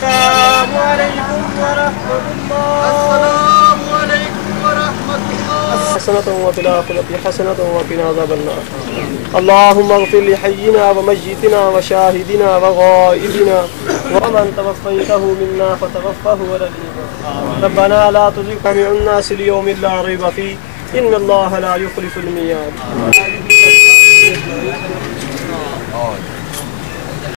السلام عليكم ورحمة الله حسنة وفي الآخرة حسنة وقنا عذاب النار. اللهم اغفر لحينا وميتنا وشاهدنا وغائبنا ومن توفيته منا فتوفه ولا الإيمان. ربنا لا تزغ قلوب الناس اليوم لا ريب فيه إن الله لا يخلف الميعاد.